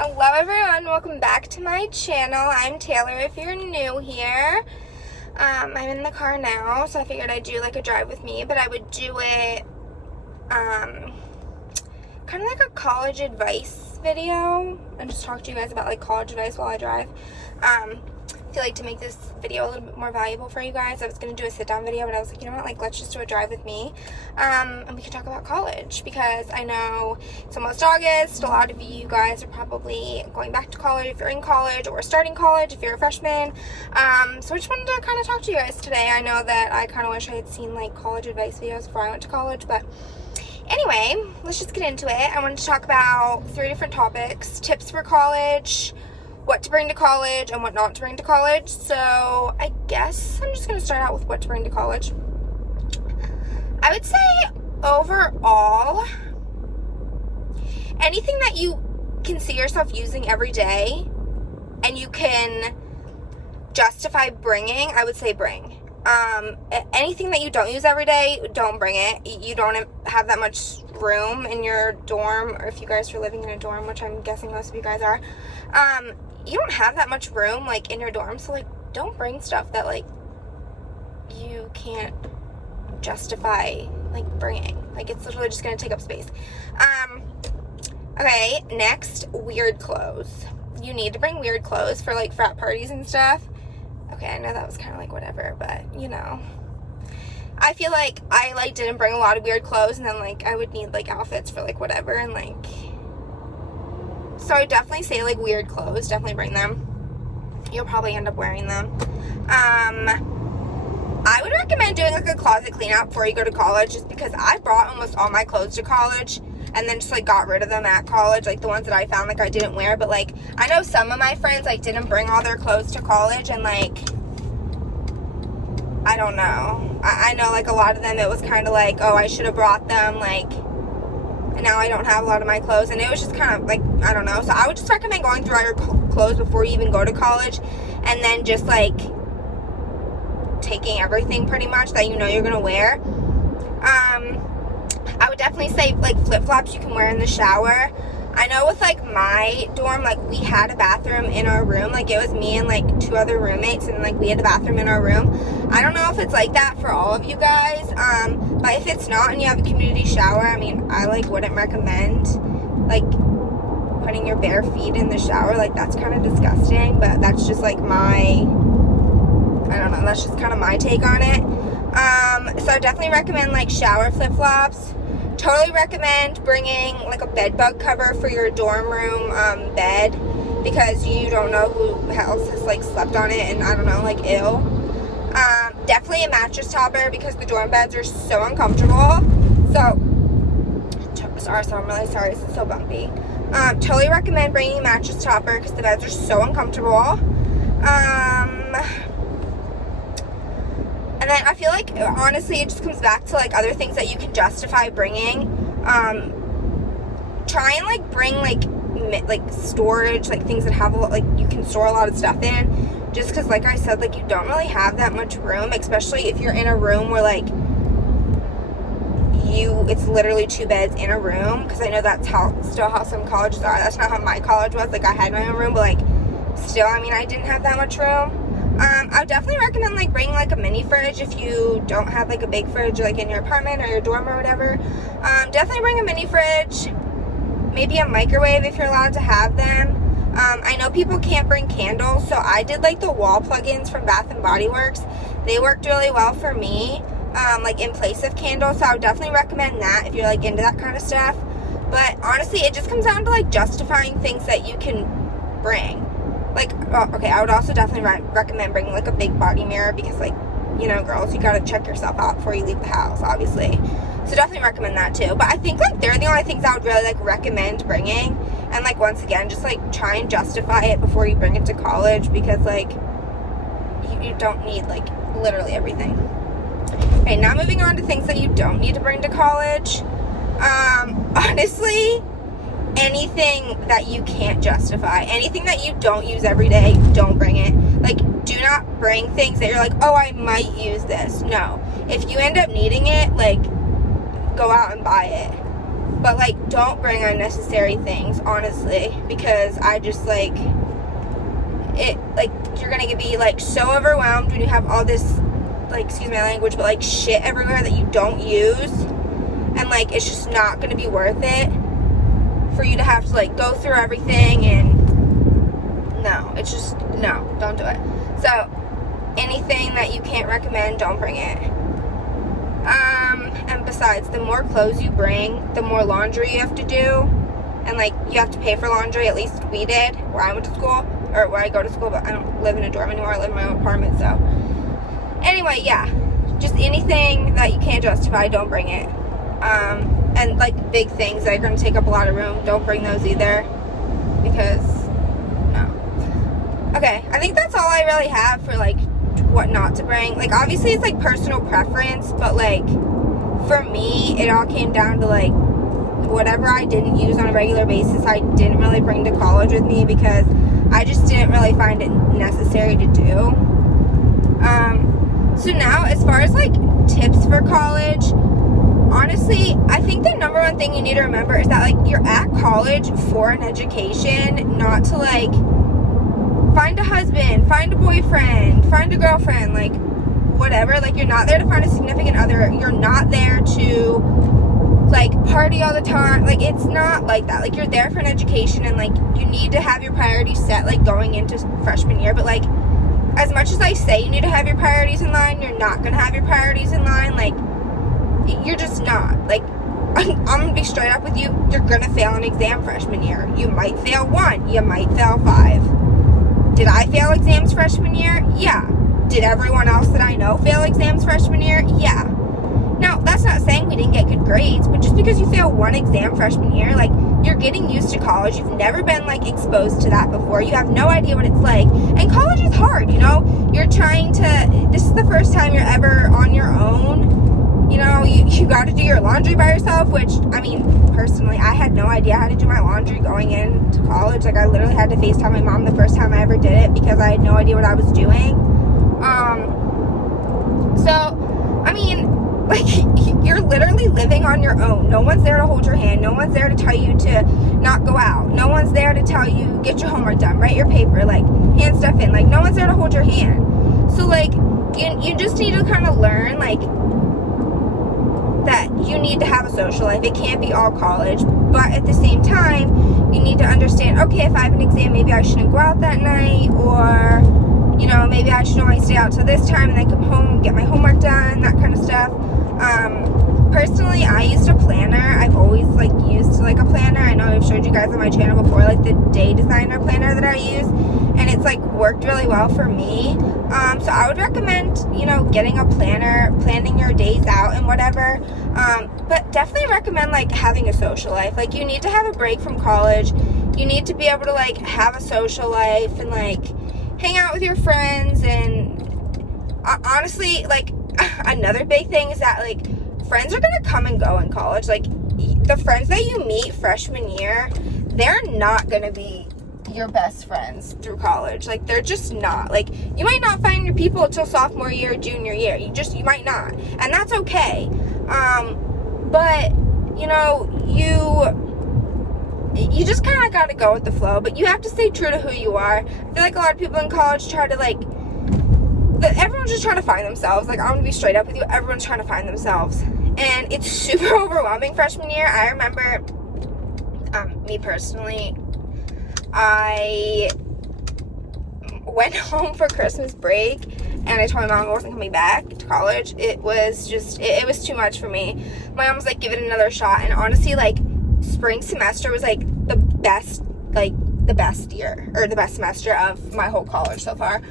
Hello everyone, welcome back to my channel. I'm Taylor if you're new here. I'm in the car now, so I figured I'd do like a drive with me, but I would do it kind of like a college advice video and just talk to you guys about like college advice while I drive. I feel like to make this video a little bit more valuable for you guys, I was going to do a sit-down video, but I was like, you know what, like let's just do a drive with me, and we can talk about college, because I know it's almost August. A lot of you guys are probably going back to college if you're in college, or starting college if you're a freshman, so I just wanted to kind of talk to you guys today. I know that I kind of wish I had seen like college advice videos before I went to college, but anyway, let's just get into it. I wanted to talk about 3 different topics: tips for college, what to bring to college, and what not to bring to college. So I guess I'm just going to start out with what to bring to college. I would say overall, anything that you can see yourself using every day and you can justify bringing, I would say bring. Anything that you don't use every day, don't bring it. You don't have that much room in your dorm, or if you guys are living in a dorm, which I'm guessing most of you guys are, you don't have that much room like in your dorm, so like don't bring stuff that like you can't justify like bringing. Like it's literally just gonna take up space. Okay, next, weird clothes. You need to bring weird clothes for like frat parties and stuff. Okay, I know that was kind of like whatever, but you know, I feel like I like didn't bring a lot of weird clothes, and then like I would need like outfits for like whatever, and like, so I would definitely say like weird clothes, definitely bring them. You'll probably end up wearing them. I would recommend doing like a closet clean out before you go to college, just because I brought almost all my clothes to college and then just like got rid of them at college, like the ones that I found like I didn't wear. But like I know some of my friends like didn't bring all their clothes to college, and like I don't know, I know like a lot of them it was kind of like, oh, I should have brought them, like, and now I don't have a lot of my clothes, and it was just kind of like, I don't know. So I would just recommend going through all your clothes before you even go to college, and then just like taking everything pretty much that you know you're gonna wear. I would definitely say like flip-flops you can wear in the shower. I know with like my dorm, like we had a bathroom in our room, like it was me and like 2 other roommates, and like we had a bathroom in our room. I don't know if it's like that for all of you guys, but if it's not and you have a community shower, I mean, I like wouldn't recommend like putting your bare feet in the shower. Like that's kind of disgusting, but that's just like my, I don't know, that's just kind of my take on it. So I definitely recommend like shower flip-flops. Totally recommend bringing like a bed bug cover for your dorm room bed, because you don't know who else has like slept on it and I don't know, like ill. Definitely a mattress topper, because the dorm beds are so uncomfortable. So I'm really sorry, this is so bumpy. Totally recommend bringing a mattress topper, because the beds are so uncomfortable. And then I feel like, honestly, it just comes back to, like, other things that you can justify bringing. Try and, like, bring, like, storage, like, things that have, like, you can store a lot of stuff in. Just because, like I said, like, you don't really have that much room, especially if you're in a room where, like, it's literally 2 beds in a room. Because I know that's still how some colleges are. That's not how my college was. Like, I had my own room, but, like, still, I mean, I didn't have that much room. I would definitely recommend like bringing like a mini fridge if you don't have like a big fridge like in your apartment or your dorm or whatever. Definitely bring a mini fridge, maybe a microwave if you're allowed to have them. I know people can't bring candles, so I did like the wall plugins from Bath and Body Works. They worked really well for me, like in place of candles, so I would definitely recommend that if you're like into that kind of stuff. But honestly, it just comes down to like justifying things that you can bring. Like, okay, I would also definitely recommend bringing, like, a big body mirror, because, like, you know, girls, you gotta check yourself out before you leave the house, obviously. So definitely recommend that, too. But I think, like, they're the only things I would really, like, recommend bringing. And, like, once again, just, like, try and justify it before you bring it to college, because, like, you don't need, like, literally everything. Okay, now moving on to things that you don't need to bring to college. Honestly, anything that you can't justify, anything that you don't use every day, don't bring it. Like, do not bring things that you're like, oh, I might use this. No. If you end up needing it, like, go out and buy it. But, like, don't bring unnecessary things, honestly, because I just, like, you're gonna be, like, so overwhelmed when you have all this, like, excuse my language, but, like, shit everywhere that you don't use, and, like, it's just not gonna be worth it for you to have to, like, go through everything, and no, it's just, no, don't do it. So, anything that you can't recommend, don't bring it. And besides, the more clothes you bring, the more laundry you have to do, and, like, you have to pay for laundry. At least we did where I went to school, or where I go to school, but I don't live in a dorm anymore. I live in my own apartment. So anyway, yeah, just anything that you can't justify, don't bring it. And, like, big things that are going to take up a lot of room, don't bring those either, because no. Okay, I think that's all I really have for, like, what not to bring. Like, obviously it's, like, personal preference, but, like, for me, it all came down to, like, whatever I didn't use on a regular basis, I didn't really bring to college with me, because I just didn't really find it necessary to do. So now, as far as, like, tips for college, honestly, I think the number one thing you need to remember is that, like, you're at college for an education, not to, like, find a husband, find a boyfriend, find a girlfriend, like, whatever. Like, you're not there to find a significant other. You're not there to, like, party all the time. Like, it's not like that. Like, you're there for an education, and, like, you need to have your priorities set, like, going into freshman year. But, like, as much as I say you need to have your priorities in line, you're not going to have your priorities in line. Like, you're just not. Like, I'm going to be straight up with you. You're going to fail an exam freshman year. You might fail 1. You might fail 5. Did I fail exams freshman year? Yeah. Did everyone else that I know fail exams freshman year? Yeah. Now, that's not saying we didn't get good grades, but just because you fail 1 exam freshman year, like, you're getting used to college. You've never been, like, exposed to that before. You have no idea what it's like. And college is hard, you know? You're trying to, this is the first time you're ever on your own. You know, you got to do your laundry by yourself, which, I mean, personally, I had no idea how to do my laundry going into college. Like, I literally had to FaceTime my mom the first time I ever did it, because I had no idea what I was doing. So, I mean, like, you're literally living on your own. No one's there to hold your hand. No one's there to tell you to not go out. No one's there to tell you, get your homework done, write your paper, like, hand stuff in. Like, no one's there to hold your hand. So, like, you just need to kind of learn, like, that you need to have a social life. It can't be all college. But at the same time, you need to understand, okay, if I have an exam, maybe I shouldn't go out that night, or, you know, maybe I should only stay out till this time and then come home, get my homework done, that kind of stuff. Personally, I used a planner. I've always, like, used, like, a planner. I know I've showed you guys on my channel before, like, the day designer planner that I use, and it's, like, worked really well for me. So I would recommend, you know, getting a planner, planning your days out and whatever. But definitely recommend, like, having a social life. Like, you need to have a break from college. You need to be able to, like, have a social life and, like, hang out with your friends. And honestly, like, another big thing is that, like, friends are gonna come and go in college. Like, the friends that you meet freshman year, they're not gonna be your best friends through college. Like, they're just not. Like, you might not find your people until sophomore year, junior year. You might not, and that's okay. But, you know, you just kind of gotta go with the flow, but you have to stay true to who you are. I feel like a lot of people in college try to, like, everyone's just trying to find themselves. Like, I'm gonna be straight up with you, everyone's trying to find themselves, and it's super overwhelming freshman year. I remember, me personally, I went home for Christmas break, and I told my mom I wasn't coming back to college. It was just, it was too much for me. My mom was like, give it another shot, and honestly, like, spring semester was, like, the best year, or the best semester of my whole college so far.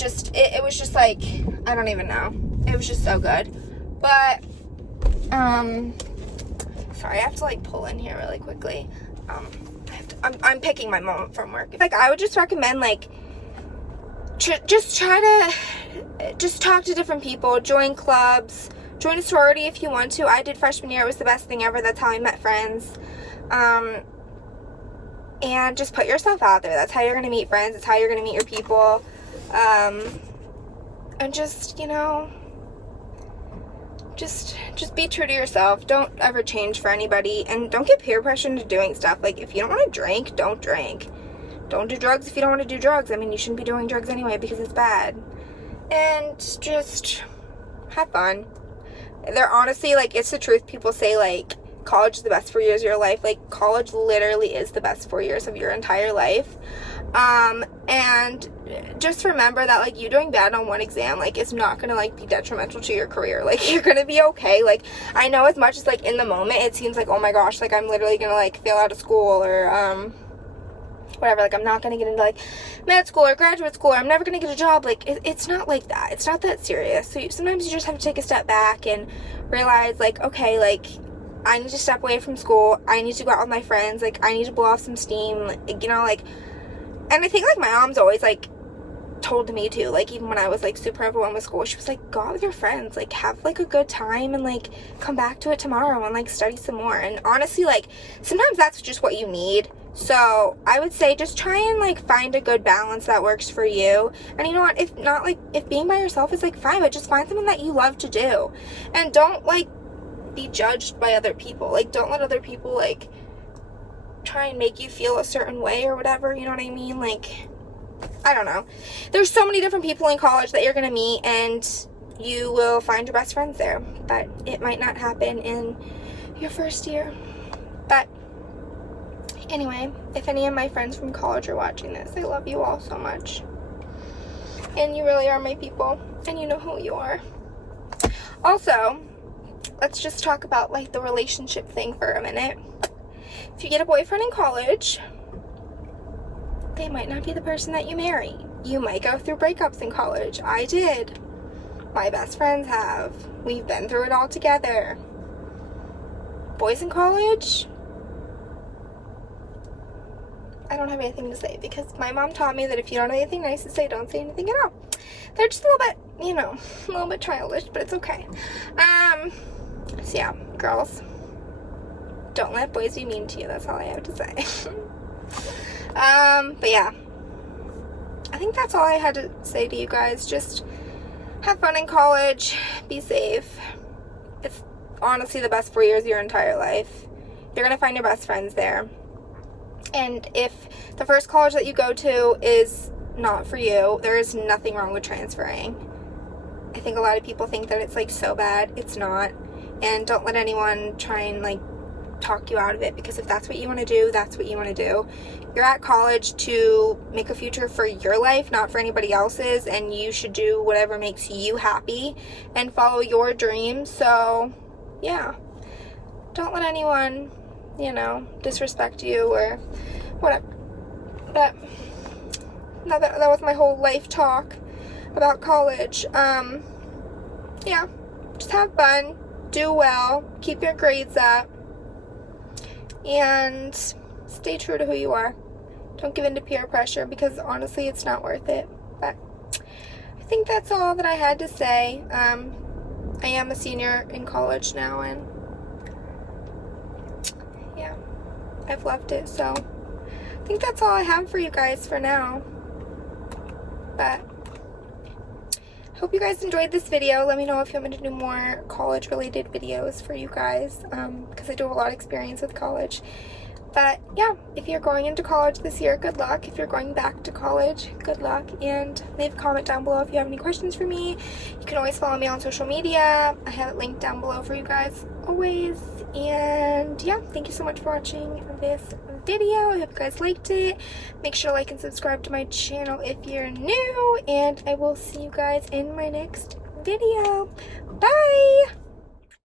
It was just, like, I don't even know. It was just so good. But, sorry, I have to, like, pull in here really quickly. I'm picking my mom up from work. Like, I would just recommend, like, just try to, just talk to different people, join clubs, join a sorority if you want to. I did freshman year. It was the best thing ever. That's how I met friends. And just put yourself out there. That's how you're going to meet friends. It's how you're going to meet your people. And just, you know, just be true to yourself. Don't ever change for anybody, and don't get peer pressure into doing stuff. Like, if you don't want to drink, don't drink. Don't do drugs if you don't want to do drugs. I mean, you shouldn't be doing drugs anyway because it's bad. And just have fun. They're honestly, like, it's the truth. People say, like, college is the best 4 years of your life. Like, college literally is the best 4 years of your entire life. And just remember that, like, you doing bad on one exam, like, it's not gonna, like, be detrimental to your career. Like, you're gonna be okay. Like, I know as much as, like, in the moment, it seems like, oh my gosh, like, I'm literally gonna, like, fail out of school, or, whatever, like, I'm not gonna get into, like, med school or graduate school, or I'm never gonna get a job. Like, it's not like that. It's not that serious. So sometimes you just have to take a step back and realize, like, okay, like, I need to step away from school. I need to go out with my friends. Like, I need to blow off some steam. Like, you know, like, and I think, like, my mom's always, like, told me too, like, even when I was, like, super overwhelmed with school, she was like, go out with your friends, like, have, like, a good time, and, like, come back to it tomorrow and, like, study some more. And honestly, like, sometimes that's just what you need. So I would say just try and, like, find a good balance that works for you. And you know what, if not, like, if being by yourself is, like, fine, but just find something that you love to do. And don't, like, be judged by other people. Like, don't let other people, like, try and make you feel a certain way or whatever, you know what I mean? Like, I don't know. There's so many different people in college that you're gonna meet, and you will find your best friends there. But it might not happen in your first year. But anyway, if any of my friends from college are watching this, I love you all so much. And you really are my people, and you know who you are. Also, let's just talk about, like, the relationship thing for a minute. If you get a boyfriend in college, they might not be the person that you marry. You might go through breakups in college. I did. My best friends have. We've been through it all together. Boys in college, I don't have anything to say, because my mom taught me that if you don't have anything nice to say, don't say anything at all. They're just a little bit, you know, a little bit childish, but it's okay. So yeah, girls, don't let boys be mean to you. That's all I have to say. But yeah, I think that's all I had to say to you guys. Just have fun in college, be safe. It's honestly the best 4 years of your entire life. You're gonna find your best friends there. And if the first college that you go to is not for you, there is nothing wrong with transferring. I think a lot of people think that it's, like, so bad. It's not. And don't let anyone try and, like, talk you out of it, because if that's what you want to do, that's what you want to do. You're at college to make a future for your life, not for anybody else's, and you should do whatever makes you happy and follow your dreams. So yeah, don't let anyone, you know, disrespect you or whatever. But now that was my whole life talk about college. Yeah, just have fun, do well, keep your grades up, and stay true to who you are. Don't give in to peer pressure, because honestly, it's not worth it. But I think that's all that I had to say. I am a senior in college now, and yeah, I've loved it. So I think that's all I have for you guys for now. But hope you guys enjoyed this video. Let me know if you want me to do more college related videos for you guys, because I do have a lot of experience with college. But yeah, if you're going into college this year, good luck. If you're going back to college, good luck. And leave a comment down below if you have any questions for me. You can always follow me on social media. I have it linked down below for you guys always. And yeah, thank you so much for watching this video. I hope you guys liked it. Make sure to like and subscribe to my channel if you're new. And I will see you guys in my next video. Bye!